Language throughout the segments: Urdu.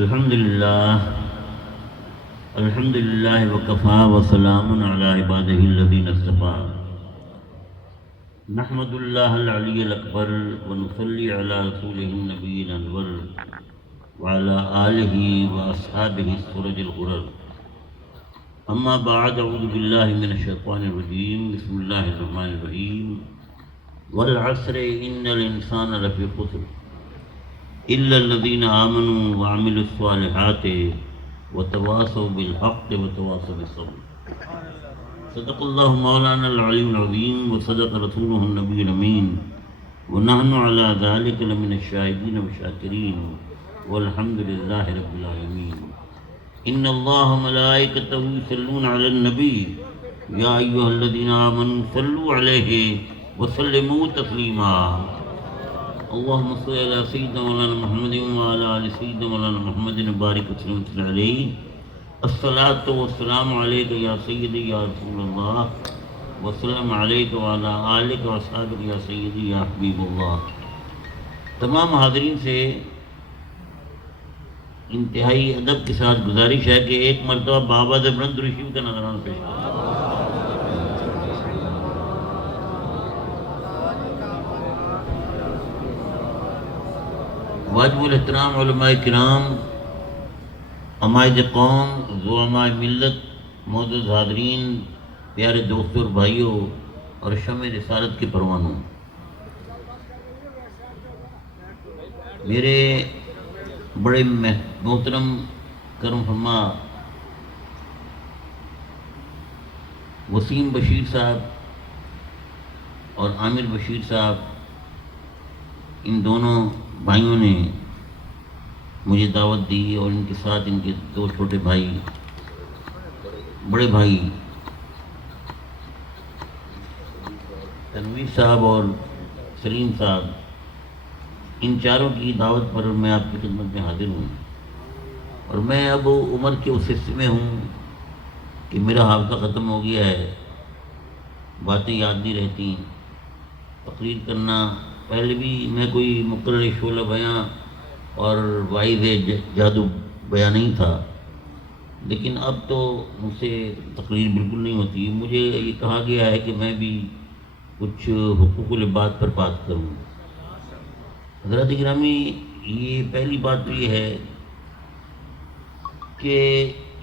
الحمد لله الحمد لله وكفى وسلام على عباده الذين اصطفى. نحمد الله العلي الأكبر ونصلي على رسوله النبي الأنور وعلى آله وأصحابه السرج الغرر. أما بعد، أعوذ بالله من الشيطان الرجيم. بسم الله الرحمن الرحيم. والعصر إن الإنسان لفي خسر إلا الذين آمنوا وعملوا الصالحات وتواصوا بالحق وتواصوا بالصبر. صدق الله مولانا العلي العظيم وصدق رسوله النبي الأمين ونحن على ذلك لمن الشاهدين والشاكرين والحمد لله رب العالمين. إن الله وملائكته يصلون على النبي يا أيها الذين آمنوا صلوا عليه وسلموا تسليما. اللهم صل على سيدنا مولانا محمد وعلى آل سيدنا مولانا محمد وبارك وسلم عليه. الصلاة والسلام عليك يا سيدي يا رسول الله والسلام عليك وعلى آلك وأصحابك يا سيدي يا حبيب الله. تمام حاضرین سے انتہائی ادب کے ساتھ گزارش ہے کہ ایک مرتبہ بابا سے بلند درود شریف کا نذرانہ پیش کریں. واجب الاحترام علماء کرام، عمائد قوم، زعماء ملت، معزز حاضرین، پیارے دوستوں اور بھائیوں اور شمع رسالت کے پروانوں، میرے بڑے محترم کرم فرما وسیم بشیر صاحب اور عامر بشیر صاحب، ان دونوں بھائیوں نے مجھے دعوت دی اور ان کے ساتھ ان کے دو چھوٹے بھائی، بڑے بھائی تنویر صاحب اور سلیم صاحب، ان چاروں کی دعوت پر میں آپ کی خدمت میں حاضر ہوں. اور میں اب عمر کے اس حصے میں ہوں کہ میرا حافظہ ختم ہو گیا ہے، باتیں یاد نہیں رہتی. تقریر کرنا، پہلے بھی میں کوئی مقرر شعلہ بیاں اور واعظ جادو بیاں نہیں تھا، لیکن اب تو مجھ سے تقریر بالکل نہیں ہوتی. مجھے یہ کہا گیا ہے کہ میں بھی کچھ حقوق العباد پر بات کروں. حضرات گرامی، یہ پہلی بات تو یہ ہے کہ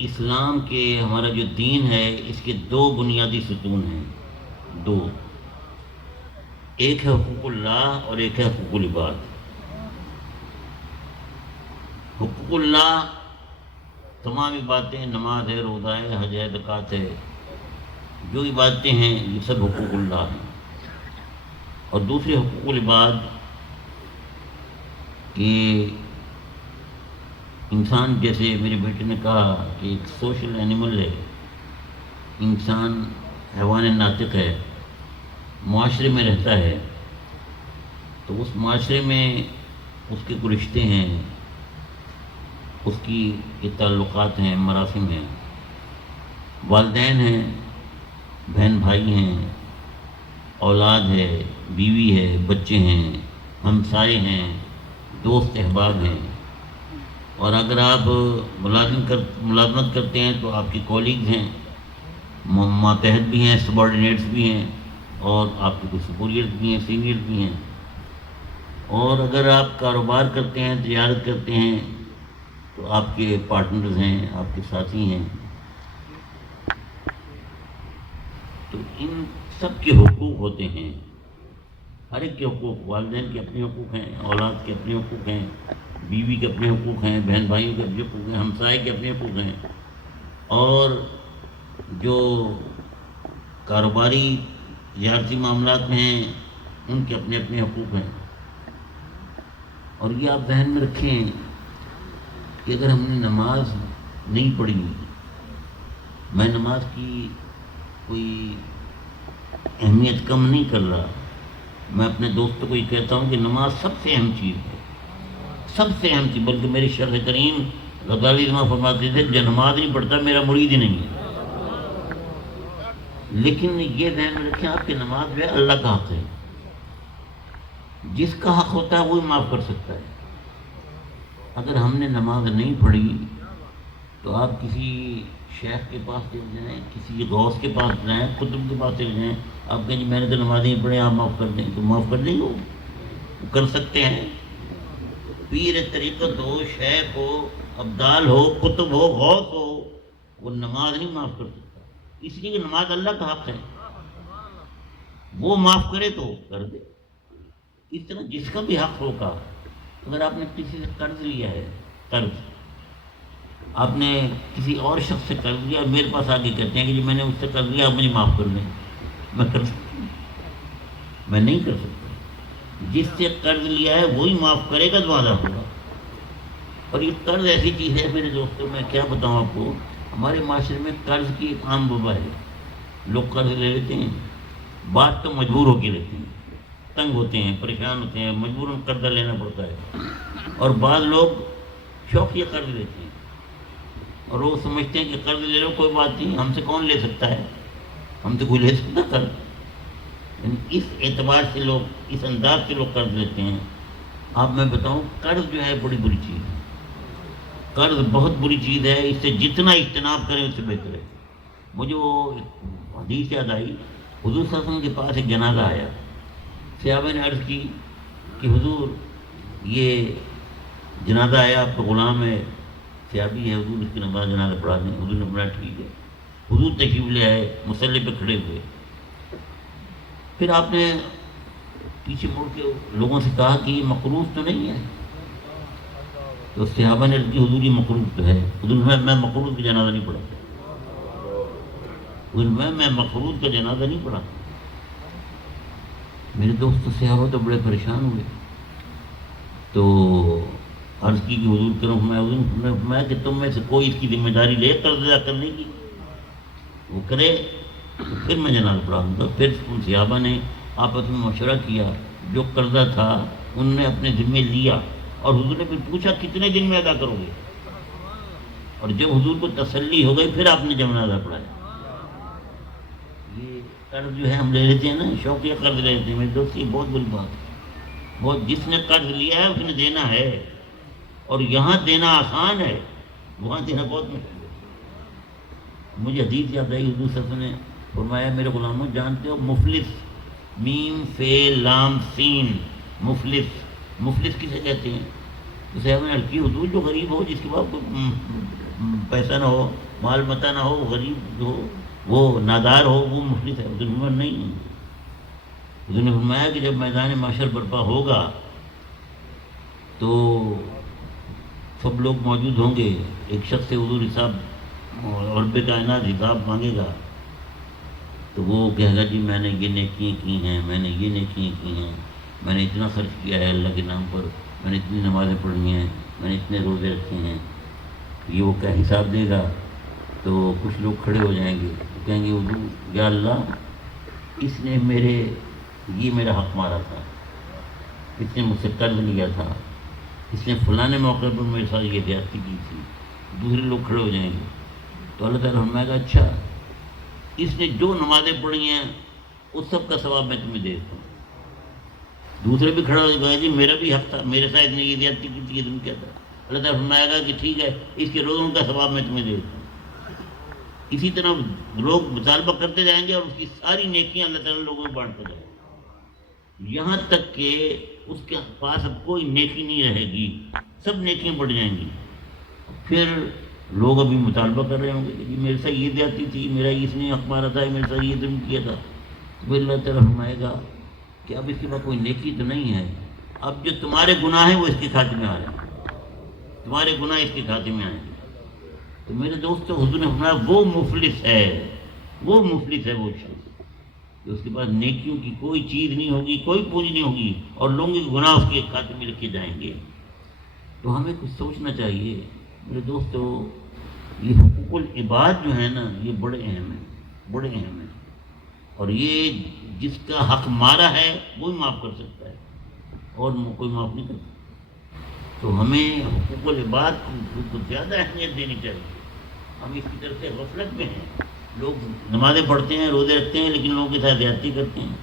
اسلام کے، ہمارا جو دین ہے، اس کے دو بنیادی ستون ہیں. دو، ایک ہے حقوق اللہ اور ایک ہے حقوق العباد. حقوق اللہ تمام عبادتیں، نماز ہے، روزہ ہے، حج ہے، زکوٰۃ ہے، جو عبادتیں ہیں یہ سب حقوق اللہ ہیں. اور دوسرے حقوق العباد کہ انسان، جیسے میرے بیٹے نے کہا کہ ایک سوشل اینیمل ہے، انسان حیوان ناطق ہے، معاشرے میں رہتا ہے، تو اس معاشرے میں اس کے کچھ رشتے ہیں، اس کی یہ تعلقات ہیں، مراسم ہیں، والدین ہیں، بہن بھائی ہیں، اولاد ہے، بیوی ہے، بچے ہیں، ہمسائے ہیں، دوست احباب ہیں. اور اگر آپ ملازمت کرتے ہیں تو آپ کے کولیگز ہیں، ماتحت بھی ہیں، سبارڈینیٹس بھی ہیں، اور آپ کے کچھ سپیریئرز بھی ہیں، سینئرز بھی ہیں. اور اگر آپ کاروبار کرتے ہیں، تجارت کرتے ہیں، تو آپ کے پارٹنرز ہیں، آپ کے ساتھی ہیں. تو ان سب کے حقوق ہوتے ہیں، ہر ایک کے حقوق. والدین کے اپنے حقوق ہیں، اولاد کے اپنے حقوق ہیں، بیوی کے اپنے حقوق ہیں، بہن بھائیوں کے اپنے حقوق ہیں، ہمسائے کے اپنے حقوق ہیں، اور جو کاروباری تجارتی معاملات میں ہیں ان کے اپنے اپنے حقوق ہیں. اور یہ آپ ذہن میں رکھیں کہ اگر ہم نے نماز نہیں پڑھی، میں نماز کی کوئی اہمیت کم نہیں کر رہا، میں اپنے دوستوں کو یہ کہتا ہوں کہ نماز سب سے اہم چیز ہے، سب سے اہم چیز. بلکہ میرے شیخ کریم غزالی رحمہ فرماتے تھے جو نماز نہیں پڑھتا میرا مرید ہی نہیں ہے. لیکن یہ ذہن میں رکھیں آپ کی نماز جو ہے اللہ کا حق ہے، جس کا حق ہوتا ہے وہی معاف کر سکتا ہے. اگر ہم نے نماز نہیں پڑھی تو آپ کسی شیخ کے پاس چلے جائیں، کسی غوث کے پاس جائیں، قطب کے پاس چلے جائیں، آپ کہیں جی میں نے تو نماز نہیں پڑھی، آپ معاف کر دیں، تو معاف کر دیں گے؟ وہ کر سکتے ہیں؟ پیر طریقت ہو، شیخ ہو، ابدال ہو، قطب ہو، غوث ہو، وہ نماز نہیں معاف کر سکتا، اس لیے کہ نماز اللہ کا حق ہے، وہ معاف کرے تو کر دے۔ اس طرح جس کا بھی حق ہوگا، اگر آپ نے کسی سے قرض لیا ہے، قرض آپ نے کسی اور شخص سے قرض لیا اور میرے پاس آگے کہتے ہیں کہ جی میں نے اس سے قرض لیا، آپ مجھے معاف کر دیں، میں کر سکتا ہوں؟ میں نہیں کر سکتا۔ جس سے قرض لیا ہے وہی معاف کرے گا تو وعدہ ہوگا۔ اور یہ قرض ایسی چیز ہے میرے دوستوں، میں کیا بتاؤں آپ کو، ہمارے معاشرے میں قرض کی ایک عام وبا ہے۔ لوگ قرض لے لیتے ہیں، بات تو مجبور ہو کے لیتے ہیں، تنگ ہوتے ہیں، پریشان ہوتے ہیں، مجبوراً قرضہ لینا پڑتا ہے، اور بعض لوگ شوقیہ قرض لیتے ہیں اور وہ سمجھتے ہیں کہ قرض لے لو کوئی بات نہیں، ہم سے کون لے سکتا ہے، ہم سے کوئی لے سکتا قرض؟ یعنی اس اعتبار سے لوگ، اس انداز سے لوگ قرض لیتے ہیں۔ آپ میں بتاؤں، قرض جو ہے بڑی بری چیز ہے، قرض بہت بری چیز ہے، اس سے جتنا اجتناب کریں اس سے بہتر ہے۔ مجھے وہ حدیث یاد آئی، حضور صلی اللہ علیہ وسلم کے پاس ایک جنازہ آیا، صحابہ نے عرض کی کہ حضور یہ جنازہ آیا، آپ کا غلام ہے، صحابی ہے، حضور اس کی نماز جنازہ پڑھا دیں۔ حضور نے بولا ٹھیک ہے۔ حضور تشریف لے آئے، مصلی پہ کھڑے ہوئے، پھر آپ نے پیچھے مڑ کے لوگوں سے کہا کہ یہ مقروض تو نہیں ہے؟ تو صحابہ نے عرض کی حضور یہ مقروض تو ہے۔ حضور میں مقروض کا جنازہ نہیں پڑھا، حضور میں مقروض کا جنازہ نہیں پڑھا۔ میرے دوست صحابہ تو بڑے پریشان ہوئے، تو عرض کی کہ حضور کرم میں کہ تم میں سے کوئی اس کی ذمہ داری لے قرض ادا کرنے کی، وہ کرے تو پھر میں جنازہ پڑھاؤں گا۔ پھر ان صحابہ نے آپس میں مشورہ کیا، جو قرضہ تھا انہوں نے اپنے ذمے لیا، اور حضور نے پھر پوچھا کتنے دن میں ادا کرو گے، اور جب حضور کو تسلی ہو گئی پھر آپ نے جنازہ پڑھایا۔ یہ قرض جو ہے ہم لے لیتے ہیں نا، شوقیہ قرض لے لیتے ہیں، میرے دوست یہ بہت بری بات ہے۔ بہت، جس نے قرض لیا ہے اس نے دینا ہے، اور یہاں دینا آسان ہے، وہاں دینا بہت مشکل ہے۔ مجھے حدیث یاد آئی، حضور صلی اللہ علیہ وسلم نے فرمایا میرے غلاموں جانتے ہو مفلس، میم فے لام سین، مفلس کسے کہتے ہیں؟ تو صاحب نے عرض کی حضور جو غریب ہو، جس کے پاس پیسہ نہ ہو، مال متا نہ ہو، وہ غریب ہو، وہ نادار ہو، وہ مفلس ہے۔ حضور نے فرمایا نہیں، حضور نے فرمایا کہ جب میدان محشر برپا ہوگا تو سب لوگ موجود ہوں گے، ایک شخص سے حضور حساب اور رب کائنات حساب مانگے گا، تو وہ کہے گا جی میں نے یہ نیکیاں کی ہیں، میں نے یہ نیکیاں کی ہیں، میں نے اتنا خرچ کیا ہے اللہ کے نام پر، میں نے اتنی نمازیں پڑھی ہیں، میں نے اتنے روزے رکھے ہیں، یہ وہ کیا حساب دے گا؟ تو کچھ لوگ کھڑے ہو جائیں گے، کہیں گے حضور یا اللہ اس نے یہ میرا حق مارا تھا، اس نے مجھ سے قرض لیا تھا، اس نے فلاں موقع پر میرے ساتھ یہ زیادتی کی تھی۔ دوسرے لوگ کھڑے ہو جائیں گے، تو اللہ تعالیٰ فرمائے گا اچھا اس نے جو نمازیں پڑھی ہیں اس سب کا ثواب میں تمہیں دے دیتا ہوں۔ دوسرے بھی کھڑا ہو جائے گا جی میرا بھی حق تھا، میرے ساتھ نے یہ زیادتی کی تھی، تم کیا تھا؟ اللہ تعالیٰ فرمائے گا کہ ٹھیک ہے اس کے روزوں کا ثواب میں تمہیں دے دیتا ہوں۔ اسی طرح لوگ مطالبہ کرتے جائیں گے اور اس کی ساری نیکیاں اللہ تعالیٰ لوگوں کو بانٹتا جائے گا، یہاں تک کہ اس کے پاس اب کوئی نیکی نہیں رہے گی، سب نیکیاں بڑھ جائیں گی۔ پھر لوگ ابھی مطالبہ کر رہے ہوں گے کہ میرے ساتھ یہ زیادتی تھی، میرا اس نے حق مارا تھا، میرے ساتھ یہ ظلم کیا تھا، تو اللہ تعالیٰ فرمائے گا کہ اب اس کے بعد کوئی نیکی تو نہیں ہے، اب جو تمہارے گناہ ہیں وہ اس کے کھاتے میں آ رہے ہیں، تمہارے گناہ اس کے کھاتے میں آئیں گے۔ تو میرے دوستو حضور نے فرمایا وہ مفلس ہے، وہ مفلس ہے وہ شخص کہ اس کے پاس نیکیوں کی کوئی چیز نہیں ہوگی، کوئی پونجی نہیں ہوگی، اور لوگوں کے گناہ اس کے کھاتے میں لکھے جائیں گے۔ تو ہمیں کچھ سوچنا چاہیے میرے دوستو، یہ حقوق العباد جو ہے نا یہ بڑے اہم ہیں، بڑے اہم ہیں، اور یہ جس کا حق مارا ہے وہی معاف کر سکتا ہے، اور کوئی معاف نہیں کر سکتا۔ تو ہمیں حقوق العباد کو زیادہ اہمیت دینی چاہیے۔ ہم اس کی طرف سے غفلت میں ہیں، لوگ نمازیں پڑھتے ہیں، روزے رکھتے ہیں، لیکن لوگوں کے ساتھ زیادتی کرتے ہیں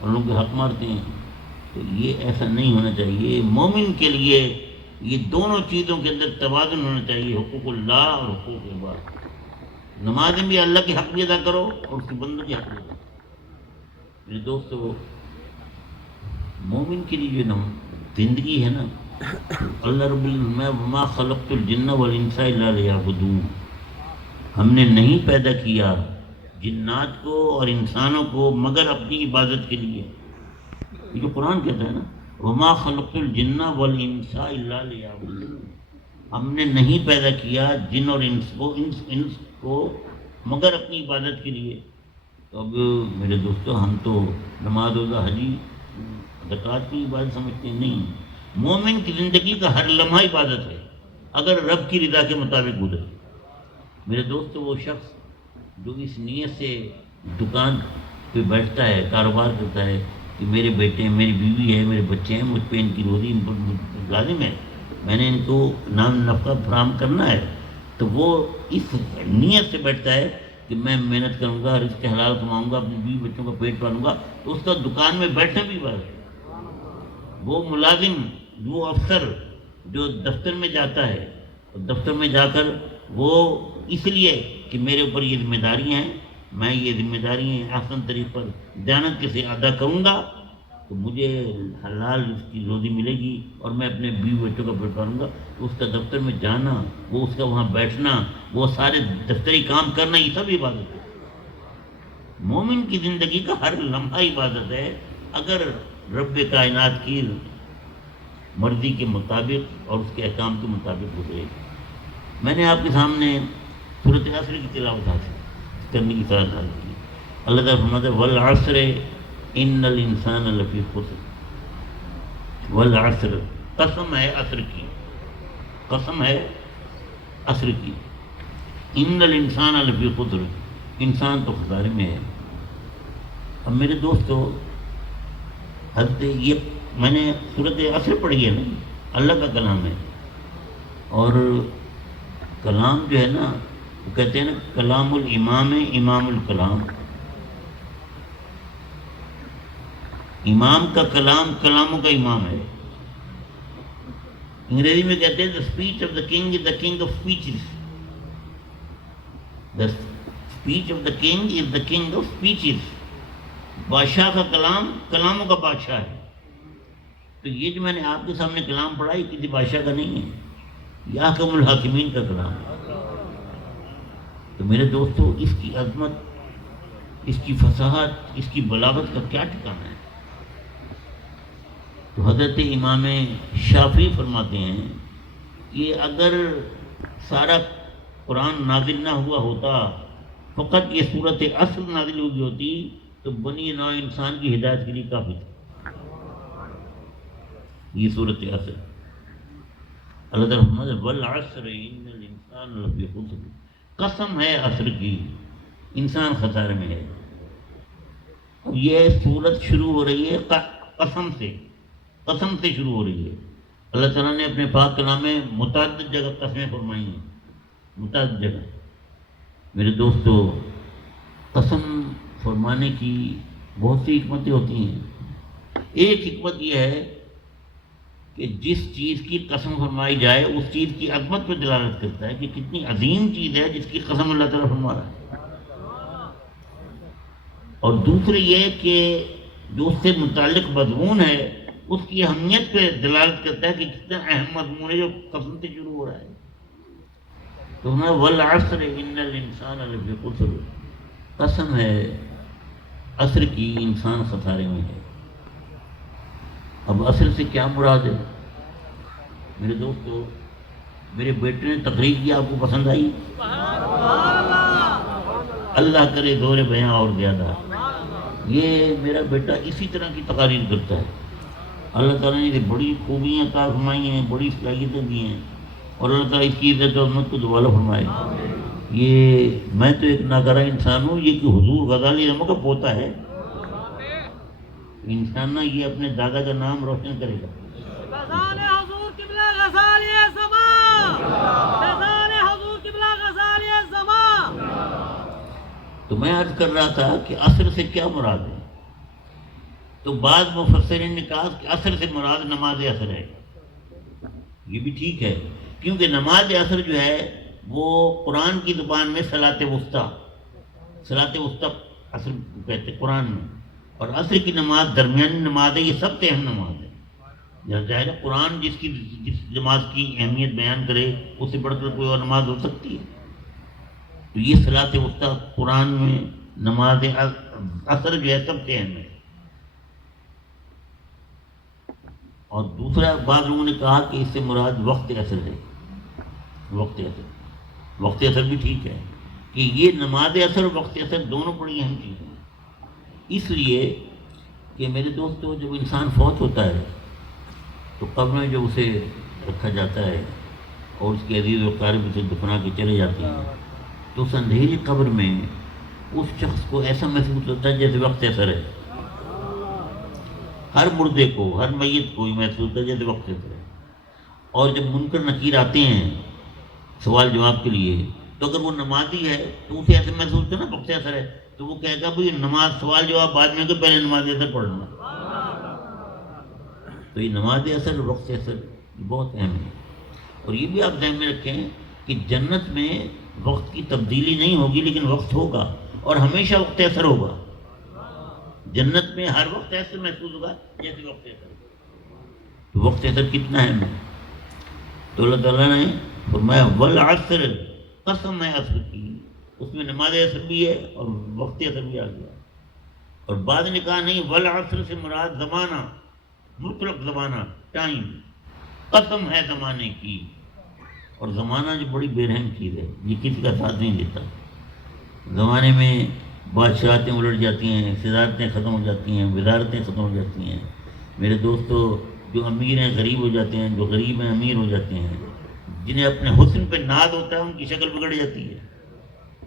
اور لوگوں کے حق مارتے ہیں۔ تو یہ ایسا نہیں ہونا چاہیے۔ مومن کے لیے یہ دونوں چیزوں کے اندر توازن ہونا چاہیے، حقوق اللہ اور حقوق عباد۔ نماز میں بھی اللہ کے حق بھی ادا کرو اور اس کے بندوں کے حق بھی ادا کرو۔ میرے دوستو، مومن کے لیے جو زندگی ہے نا، اللہ رب العالمین وما خلقت الجن والانس الا لیعبدون، ہم نے نہیں پیدا کیا جنات کو اور انسانوں کو مگر اپنی عبادت کے لیے۔ یہ جو قرآن کہتا ہے نا، وما خلقت الجن والانس الا لیعبدون، ہم نے نہیں پیدا کیا جن اور انس کو مگر اپنی عبادت کے لیے۔ تو اب میرے دوستو، ہم تو نماز روزہ حجی زکوٰۃ کی عبادت سمجھتے ہیں، نہیں۔ مومن کی زندگی کا ہر لمحہ عبادت ہے اگر رب کی رضا کے مطابق گزرے۔ میرے دوستو، وہ شخص جو اس نیت سے دکان پہ بیٹھتا ہے، کاروبار کرتا ہے کہ میرے بیٹے ہیں، میری بیوی ہے، میرے بچے ہیں، مجھ پہ ان کی روزی لازم ہے، میں نے ان کو نام نفع فراہم کرنا ہے، تو وہ اس نیت سے بیٹھتا ہے کہ میں محنت کروں گا، رزق حلال کماؤں گا، اپنی بیوی بچوں کا پیٹ پالوں گا، تو اس کا دکان میں بیٹھنا بھی بات ہے۔ وہ ملازم، وہ افسر جو دفتر میں جاتا ہے، دفتر میں جا کر وہ اس لیے کہ میرے اوپر یہ ذمہ داریاں ہیں، میں یہ ذمہ داریاں احسن طریقے پر دیانت کے سے ادا کروں گا تو مجھے حلال رزق کی روزی ملے گی اور میں اپنے بیوی بچوں کا پیٹ پالوں گا۔ تو اس کا دفتر میں جانا، وہ اس کا وہاں بیٹھنا، وہ سارے دفتری کام کرنا، یہ سب عبادت ہے۔ مومن کی زندگی کا ہر لمحہ عبادت ہے اگر رب کائنات کی مرضی کے مطابق اور اس کے احکام کے مطابق گزرے۔ میں نے آپ کے سامنے سورۃ عصر کی تلاوت حاصل کرنے کی سعادت حاصل کی۔ اللہ تعالیٰ فرماتا ہے والعصر ان الانسان لفی خسر، والعصر، قسم ہے عصر کی، قسم ہے عصر کی، ان الانسان لفی خسر، انسان تو خسارے میں ہے۔ اب میرے دوستو، حضرت یہ میں نے سورۃ عصر پڑھی ہے نا، اللہ کا کلام ہے، اور کلام جو ہے نا، وہ کہتے ہیں نا کلام الامام امام الکلام، امام کا کلام کلاموں کا امام ہے۔ انگریزی میں کہتے ہیں the speech of the king is the king of speeches، the speech of the king is the king of speeches، بادشاہ کا کلام کلاموں کا بادشاہ ہے۔ تو یہ جو میں نے آپ کے سامنے کلام پڑھا، یہ کسی بادشاہ کا نہیں ہے، یہ احکم الحاکمین کا کلام ہے۔ تو میرے دوستو، اس کی عظمت، اس کی فصاحت، اس کی بلاغت کا کیا ٹھکانا ہے؟ تو حضرت امام شافعی فرماتے ہیں کہ اگر سارا قرآن نازل نہ ہوا ہوتا، فقط یہ سورۃ عصر نازل ہوئی ہوتی تو بنی نوع انسان کی ہدایت کے لیے کافی تھا۔ یہ سورۃ عصر، اللہ تعالیٰ فرماتے ہیں والعصر ان الانسان لفی خسر، قسم ہے عصر کی، انسان خسارے میں ہے۔ اب یہ سورت شروع ہو رہی ہے قسم سے، قسم سے شروع ہو رہی ہے۔ اللہ تعالیٰ نے اپنے پاک کلام میں متعدد جگہ قسمیں فرمائی ہیں، متعدد جگہ۔ میرے دوستو، قسم فرمانے کی بہت سی حکمتیں ہوتی ہیں۔ ایک حکمت یہ ہے کہ جس چیز کی قسم فرمائی جائے اس چیز کی عظمت پہ دلالت کرتا ہے کہ کتنی عظیم چیز ہے جس کی قسم اللہ تعالیٰ فرما رہا ہے۔ اور دوسرے یہ کہ جو اس سے متعلق مضمون ہے اس کی اہمیت پہ دلالت کرتا ہے کہ کتنا اہم مضمون ہے جو قسم سے شروع ہو رہا ہے۔ تو ہمیں والعصر ان الانسان لفی خسر، قسم ہے عصر کی، انسان خسارے میں ہے۔ اب عصر سے کیا مراد ہے؟ میرے دوستو، میرے بیٹے نے تقریر کی، آپ کو پسند آئی؟ اللہ کرے دور بیاں اور زیادہ۔ یہ میرا بیٹا اسی طرح کی تقاریر کرتا ہے۔ اللہ تعالیٰ نے بڑی خوبیاں عطا فرمائی ہیں، بڑی صلاحیتیں دی ہیں، اور اللہ تعالیٰ اس کی عزت و عظمت کو دوبارہ فرمائے۔ یہ میں تو ایک ناکارہ انسان ہوں، یہ کہ حضور غزالی رحمہ کا پوتا ہے، انسان نہ یہ اپنے دادا کا نام روشن کرے گا۔ تو میں عرض کر رہا تھا کہ عصر سے کیا مراد ہے؟ تو بعض مفسرین نے کہا کہ عصر سے مراد نماز عصر ہے، یہ بھی ٹھیک ہے، کیونکہ نماز عصر جو ہے وہ قرآن کی زبان میں صلاۃ وسطیٰ، صلاۃ وسطیٰ عصر کہتے ہیں قرآن میں، اور عصر کی نماز درمیانی نماز ہے، یہ سب سے اہم نماز ہے۔ ظاہر ہے قرآن جس نماز کی اہمیت بیان کرے اس سے بڑھ کر کوئی اور نماز ہو سکتی ہے؟ تو یہ صلاۃ وسطیٰ قرآن میں نماز عصر جو ہے سب سے اہم ہے۔ اور دوسرا بعض لوگوں نے کہا کہ اس سے مراد وقت عصر ہے، وقت عصر بھی ٹھیک ہے کہ یہ نماز عصر اور وقت عصر دونوں بڑی اہم چیزیں ہیں، اس لیے کہ میرے دوستو جب انسان فوت ہوتا ہے تو قبر میں جب اسے رکھا جاتا ہے اور اس کے عزیز و اقارب اسے دفنا کے چلے جاتے ہیں تو اس اندھیری قبر میں اس شخص کو ایسا محسوس ہوتا ہے جیسے وقت عصر ہے۔ ہر مردے کو، ہر میت کو یہ محسوس ہوتا ہے جیسے وقت عصر ہے۔ اور جب منکر نکیر آتے ہیں سوال جواب کے لیے تو اگر وہ نمازی ہے تو اسے ایسے محسوس ہوتا ہے نا وقت عصر ہے، تو وہ کہے گا بھائی نماز سوال جواب بعد میں کہ پہلے نماز عصر پڑھنا۔ تو یہ نماز عصر اور وقت عصر بہت اہم ہے۔ اور یہ بھی آپ ذہن میں رکھیں کہ جنت میں وقت کی تبدیلی نہیں ہوگی لیکن وقت ہوگا، اور ہمیشہ وقت عصر ہوگا۔ جنت میں ہر وقت ایسے محسوس ہوگا جیسے وقت عصر۔ تو وقت عصر کتنا اہم ہے؟ تو اللہ تعالیٰ نے فرمایا والعصر، قسم ہے عصر کی، اس میں نماز عصر بھی ہے اور وقت عصر بھی آ گیا۔ اور بعد نے کہا نہیں، والعصر سے مراد زمانہ، مطلق زمانہ، ٹائم، قسم ہے زمانے کی۔ اور زمانہ جو بڑی بے رحم چیز ہے، یہ کسی کا ساتھ نہیں دیتا۔ زمانے میں بادشاہتیں الٹ جاتی ہیں، صدارتیں ختم ہو جاتی ہیں، وزارتیں ختم ہو جاتی ہیں۔ میرے دوستو جو امیر ہیں غریب ہو جاتے ہیں، جو غریب ہیں امیر ہو جاتے ہیں، جنہیں اپنے حسن پہ ناز ہوتا ہے ان کی شکل بگڑ جاتی ہے،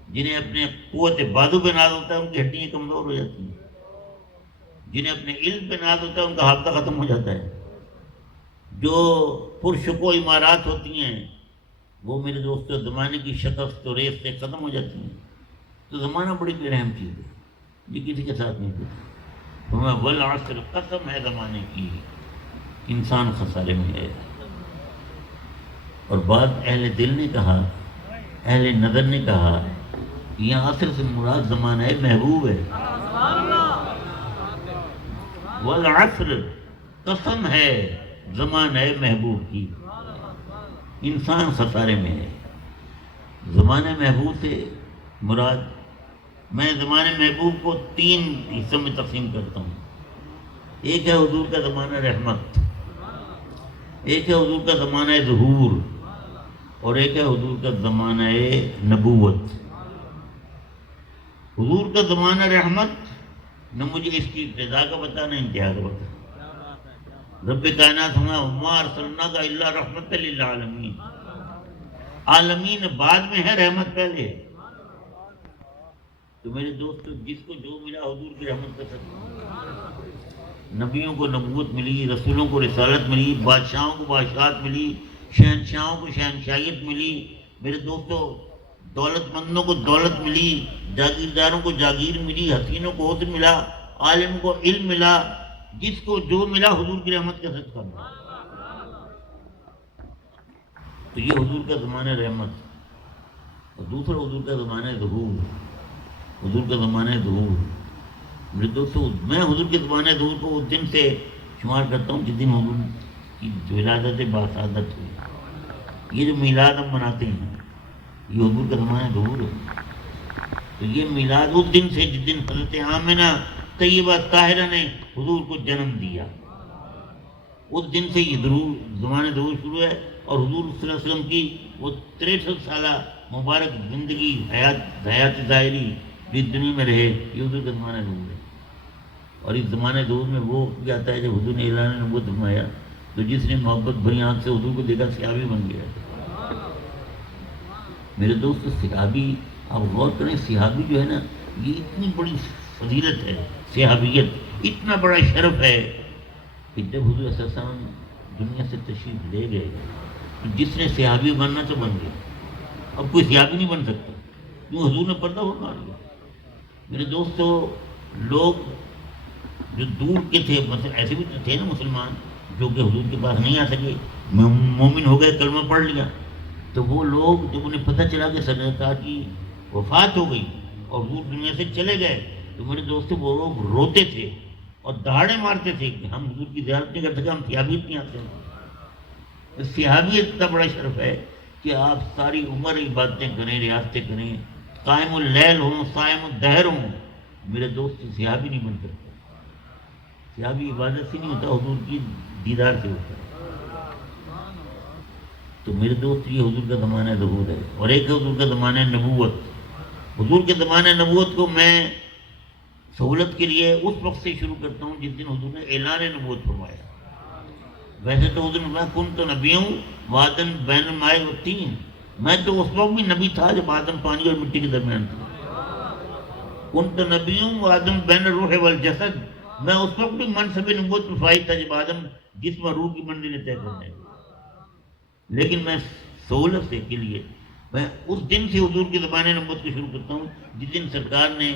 جنہیں اپنے قوت بازو پہ ناز ہوتا ہے ان کی ہڈیاں کمزور ہو جاتی ہیں، جنہیں اپنے علم پہ ناز ہوتا ہے ان کا حافظہ ختم ہو جاتا ہے، جو پرشکو عمارات ہوتی ہیں وہ میرے دوستو زمانے کی شکست و ریس سے ختم ہو جاتی ہیں۔ تو زمانہ بڑی بے رحم چیز ہے، یہ کسی کے ساتھ نہیں دیتا۔ ہمیں والعصر، قسم ہے زمانے کی، انسان خسارے میں ہے۔ اور بعد اہل دل نے کہا، اہل نظر نے کہا کہ یہاں عصر سے مراد زمانہ ہے محبوب ہے۔ والعصر، قسم ہے زمانہ ہے محبوب کی، انسان خسارے میں ہے۔ زمانہ محبوب سے مراد، میں زمانہ محبوب کو 3 حصوں میں تقسیم کرتا ہوں۔ ایک ہے حضور کا زمانہ رحمت، ایک ہے حضور کا زمانہ ظہور، اور ایک ہے حضور کا زمانہ نبوت۔ حضور کا زمانہ رحمت نہ مجھے اس کی ابتدا کا پتہ نہ انتہا کا پتہ۔ رب کائنات ہمیں وما ارسلناک الا رحمت للعالمین، عالمین بعد میں ہے، رحمت پہلے ہے۔ تو میرے دوستو جس کو جو ملا حضور کی رحمت کا صدقہ، نبیوں کو نبوت ملی، رسولوں کو رسالت ملی، بادشاہوں کو بادشاہت ملی، شہنشاہوں کو شہنشاہیت ملی، میرے دوستو دولت مندوں کو دولت ملی، جاگیرداروں کو جاگیر ملی، حسینوں کو حسن ملا، عالم کو علم ملا، جس کو جو ملا حضور کی رحمت کا صدقہ ملا۔ تو یہ حضور کا زمانہ رحمت۔ اور دوسرا حضور کا زمانہ ظہور، حضور کا زمانہ ظہور۔ میرے دوستو میں حضور کے زمانہ ظہور کو اس دن سے شمار کرتا ہوں جس دن حضور کی ولادت باسعادت ہوئی۔ یہ جو میلاد ہم مناتے ہیں یہ حضور کا زمانہ ظہور ہے۔ تو یہ میلاد اس دن سے جس دن حضرت آمنہ طیبہ طاہرہ نے حضور کو جنم دیا، اس دن سے یہ زمانہ ظہور شروع ہے۔ اور حضور صلی اللہ علیہ وسلم کی وہ 63 سالہ مبارک زندگی، حیات ظاہری جو اس دنیا میں رہے، یہ حضور کا زمانہ ظہور ہے۔ اور اس زمانہ ظہور میں وہ کیا آتا ہے جب حضور نے اعلان نبوت فرمایا تو جس نے محبت بھری آنکھ سے حضور کو دیکھا صحابی بن گیا۔ میرے دوست صحابی، آپ غور کریں، صحابی جو ہے نا یہ اتنی بڑی فضیلت ہے، صحابیت اتنا بڑا شرف ہے کہ جب حضور صلی اللہ علیہ وسلم دنیا سے تشریف لے گئے تو جس نے صحابی بننا تو بن گیا، اب کوئی صحابی نہیں بن سکتا کیوں حضور نے پردہ فرما لیا۔ میرے دوستو لوگ جو دور کے تھے، مثلا ایسے بھی تھے نا مسلمان جو کہ حضور کے پاس نہیں آ سکے، مومن ہو گئے، کلمہ پڑھ لیا، تو وہ لوگ جب انہیں پتہ چلا کہ سرکار کی وفات ہو گئی اور حضور دنیا سے چلے گئے، تو میرے دوستوں وہ لوگ روتے تھے اور دہاڑے مارتے تھے کہ ہم حضور کی زیارت نہیں کر سکے، ہم صحابیت نہیں آتے ہیں۔ صحابیت اتنا بڑا شرف ہے کہ آپ ساری عمر عبادتیں کریں، ریاستیں کریں، قائم اللیل ہوں، صائم الدہر ہوں، میرے دوست صحابی نہیں بن سکتے۔ صحابی عبادت سے نہیں ہوتا، حضور کی دیدار سے ہوتا ہے۔ تو میرے دوست یہ حضور کا زمانہ ظہور ہے، اور ایک حضور کا زمانہ نبوت۔ حضور کے زمانہ نبوت کو میں سہولت کے لیے اس وقت سے شروع کرتا ہوں جس دن حضور نے اعلان نبوت فرمایا۔ ویسے تو حضور نے کن تو نبی ہوں وادن بین الماء والطین، میں تو اس وقت بھی نبی تھا جب آدم پانی اور مٹی کے درمیان تھا۔ کن تو نبی ہوں وادم بین الروح والجسد، میں اس وقت بھی منصب نبوت میں فائز تھا جب آدم جسم اور روح کی منزلیں طے کرنے لگے۔ لیکن میں سہولت سے کے لیے میں اس دن سے حضور کے زمانے نبوت کو شروع کرتا ہوں جس دن سرکار نے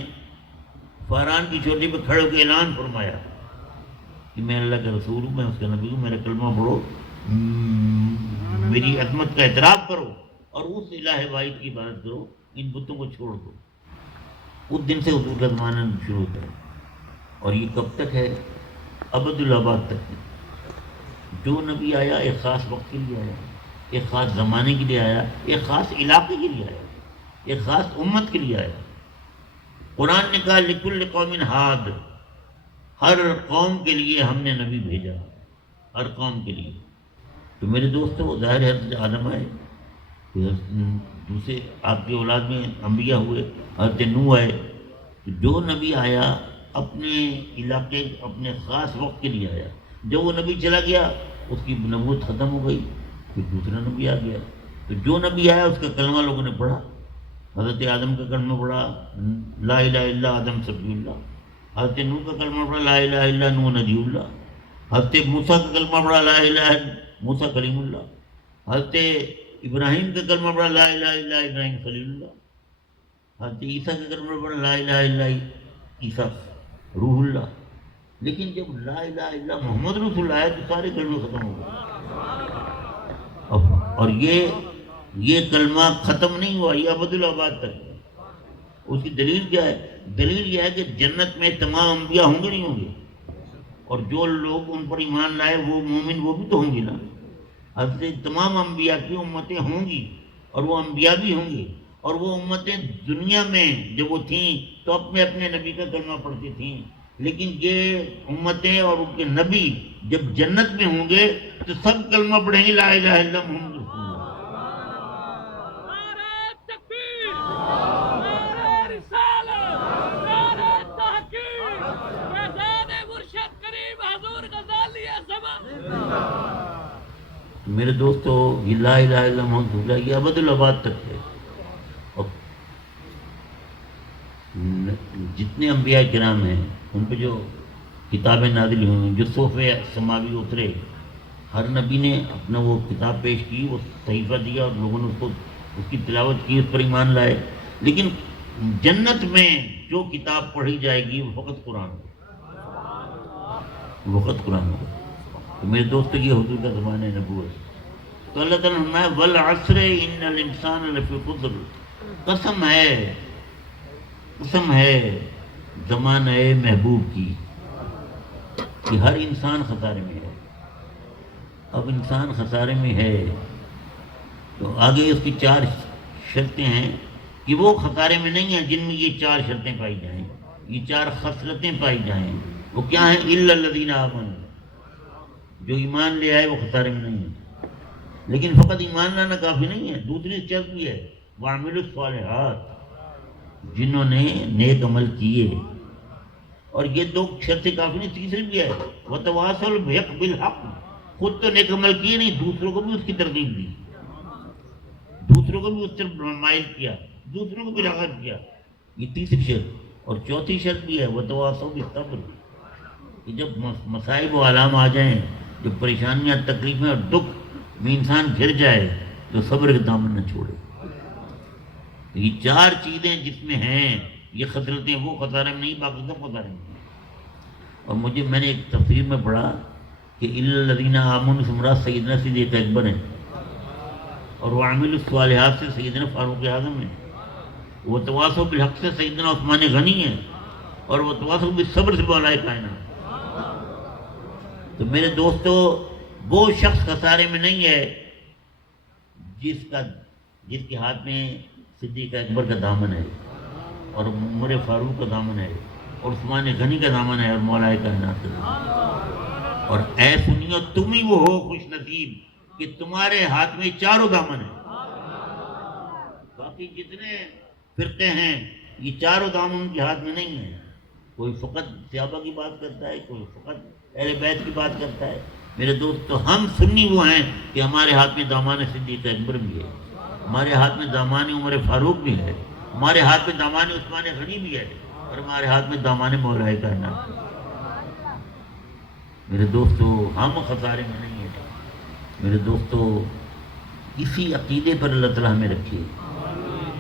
فاران کی چوٹی پہ کھڑے ہو کے اعلان فرمایا کہ میں اللہ کا رسول ہوں، میں اس کا نبی ہوں، میرا کلمہ پڑھو، میری عظمت کا اعتراف کرو اور اس الہ واحد کی عبادت کرو، ان بتوں کو چھوڑ دو۔ اس دن سے حضور کا زمانہ شروع ہوتا ہے، اور یہ کب تک ہے؟ ابد الآباد تک ہے۔ جو نبی آیا ایک خاص وقت کے لیے آیا، ایک خاص زمانے کے لیے آیا، ایک خاص علاقے کے لیے آیا، ایک خاص امت کے لیے آیا۔ قرآن نے کہا لکل قوم ہاد، ہر قوم کے لیے ہم نے نبی بھیجا، ہر قوم کے لیے۔ تو میرے دوستو، ظاہر ہے حضرت آدم آئے، دوسرے آپ کی اولاد میں انبیاء ہوئے، حضرت نوح آئے، تو جو نبی آیا اپنے علاقے اپنے خاص وقت کے لیے آیا۔ جب وہ نبی چلا گیا اس کی نبوت ختم ہو گئی، پھر دوسرا نبی آ گیا۔ تو جو نبی آیا اس کا کلمہ لوگوں نے پڑھا، حضرت آدم کا کلمہ پڑھا لا الہ الا آدم صفی اللہ، حضرت نوح کا کلمہ پڑھا لا الہ الا نوح نجی اللہ، حضرت موسیٰ کا کلمہ پڑھا لا الہ موسیٰ کلیم اللہ، حضرت ابراہیم کا کلمہ پڑھا لا الہ الا ابراہیم خلیل اللہ، حضرت عیسیٰ کا کلمہ پڑھا لا الہ الا عیسیٰ روح اللہ۔ لیکن جب لا الہ الا محمد رسول اللہ آیا تو سارے کلمے ختم ہو گئے، اور یہ کلمہ ختم نہیں ہوا، یہ ابد الآباد تک ہے۔ اس کی دلیل کیا ہے؟ دلیل یہ ہے کہ جنت میں تمام انبیاء ہوں گے نہیں ہوں گے، اور جو لوگ ان پر ایمان لائے وہ مومن وہ بھی تو ہوں گے نا۔ حضرت تمام انبیاء کی امتیں ہوں گی، اور وہ انبیاء بھی ہوں گے، اور وہ امتیں دنیا میں جب وہ تھیں تو اپنے اپنے نبی کا کلمہ پڑھتی تھیں، لیکن یہ امتیں اور ان کے نبی جب جنت میں ہوں گے تو سب کلمہ پڑھیں گے لا الہ الا محمد رسول اللہ۔ میرے دوستو، یہ لا الہ الا محمد رسول اللہ یہ ابد الآباد تک ہے، اور جتنے انبیاء کرام ہیں ان پہ جو کتابیں نازل ہوئی، جو صحف سماوی اترے، ہر نبی نے اپنا وہ کتاب پیش کی، وہ صحیفہ دیا اور لوگوں نے اس کی تلاوت کی، اس پر ایمان لائے۔ لیکن جنت میں جو کتاب پڑھی جائے گی وہ فقط قرآن ہوگا، وقت قرآن ہوگا۔ تو میرے دوستوں، یہ حضور کا زمانہ نبوت۔ تو اللہ تعالیٰ نے فرمایا والعصر ان الانسان لفی خسر، قسم ہے زمانہ محبوب کی کہ ہر انسان خسارے میں ہے۔ اب انسان خسارے میں ہے تو آگے اس کی 4 شرطیں ہیں کہ وہ خسارے میں نہیں ہیں جن میں یہ 4 شرطیں پائی جائیں، یہ 4 خصلتیں پائی جائیں۔ وہ کیا ہیں؟ الا الذین آمنوا، جو ایمان لے آئے وہ خسارے میں نہیں ہے۔ لیکن فقط ایمان لانا کافی نہیں ہے، دوسری شرط بھی ہے وعملوا الصالحات، جنہوں نے نیک عمل کیے۔ اور یہ 2 شرطیں کافی نہیں، تیسری بھی ہے وتواصوا بالحق، خود تو نیک عمل کیے نہیں، دوسروں کو بھی اس کی ترغیب دی، دوسروں کو بھی اس طرف مائل کیا، دوسروں کو بھی راغب کیا، یہ تیسری شرط۔ اور چوتھی شرط بھی ہے وتواصوا بالصبر، کہ جب مصائب و آلام آ جائیں، جب پریشانیاں تکلیفیں اور دکھ میں انسان گھر جائے تو صبر کے دامن نہ چھوڑے۔ یہ 4 چیزیں جس میں ہیں یہ خصلتیں، وہ خسارے میں نہیں، باقی سب خسارے میں ہیں۔ اور میں نے ایک تفسیر میں پڑھا کہ الذین آمنوا سے مراد سیدنا صدیق اکبر ہیں، اور وعملوا الصالحات سے سیدنا فاروق اعظم ہیں، وتواصوا بالحق سے سیدنا عثمان غنی ہیں، اور وتواصوا بالصبر سے مولا کائنات۔ تو میرے دوستو، وہ شخص خسارے میں نہیں ہے جس کے ہاتھ میں صدیق اکبر کا دامن ہے، اور عمر فاروق کا دامن ہے، اور عثمان غنی کا دامن ہے، اور مولا کائنات کا دامن ہے۔ اور اے سنیو، تم ہی وہ ہو خوش نصیب کہ تمہارے ہاتھ میں چاروں دامن ہیں۔ باقی جتنے فرقے ہیں یہ چاروں دامن ان کے ہاتھ میں نہیں ہیں۔ کوئی فقط صحابہ کی بات کرتا ہے، کوئی فقط اہل بیت کی بات کرتا ہے۔ میرے دوست، تو ہم سنی وہ ہیں کہ ہمارے ہاتھ میں دامان صدیق اکبر بھی ہے، ہمارے ہاتھ میں دامان عمر فاروق بھی ہے، ہمارے ہاتھ میں دامان عثمان غنی بھی ہے، اور ہمارے ہاتھ میں دامان مولا کائنات۔ میرے دوستو، ہم خسارے میں نہیں ہیں۔ میرے دوستو، اسی عقیدے پر اللہ تعالیٰ ہمیں رکھے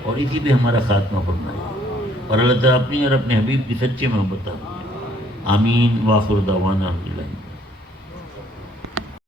اور اسی پہ ہمارا خاتمہ فرمائے، اور اللہ تعالیٰ اپنی اور اپنے حبیب کی سچے محبت عطا فرمائے۔ آمین۔ وآخر دعوانا الحمدللہ۔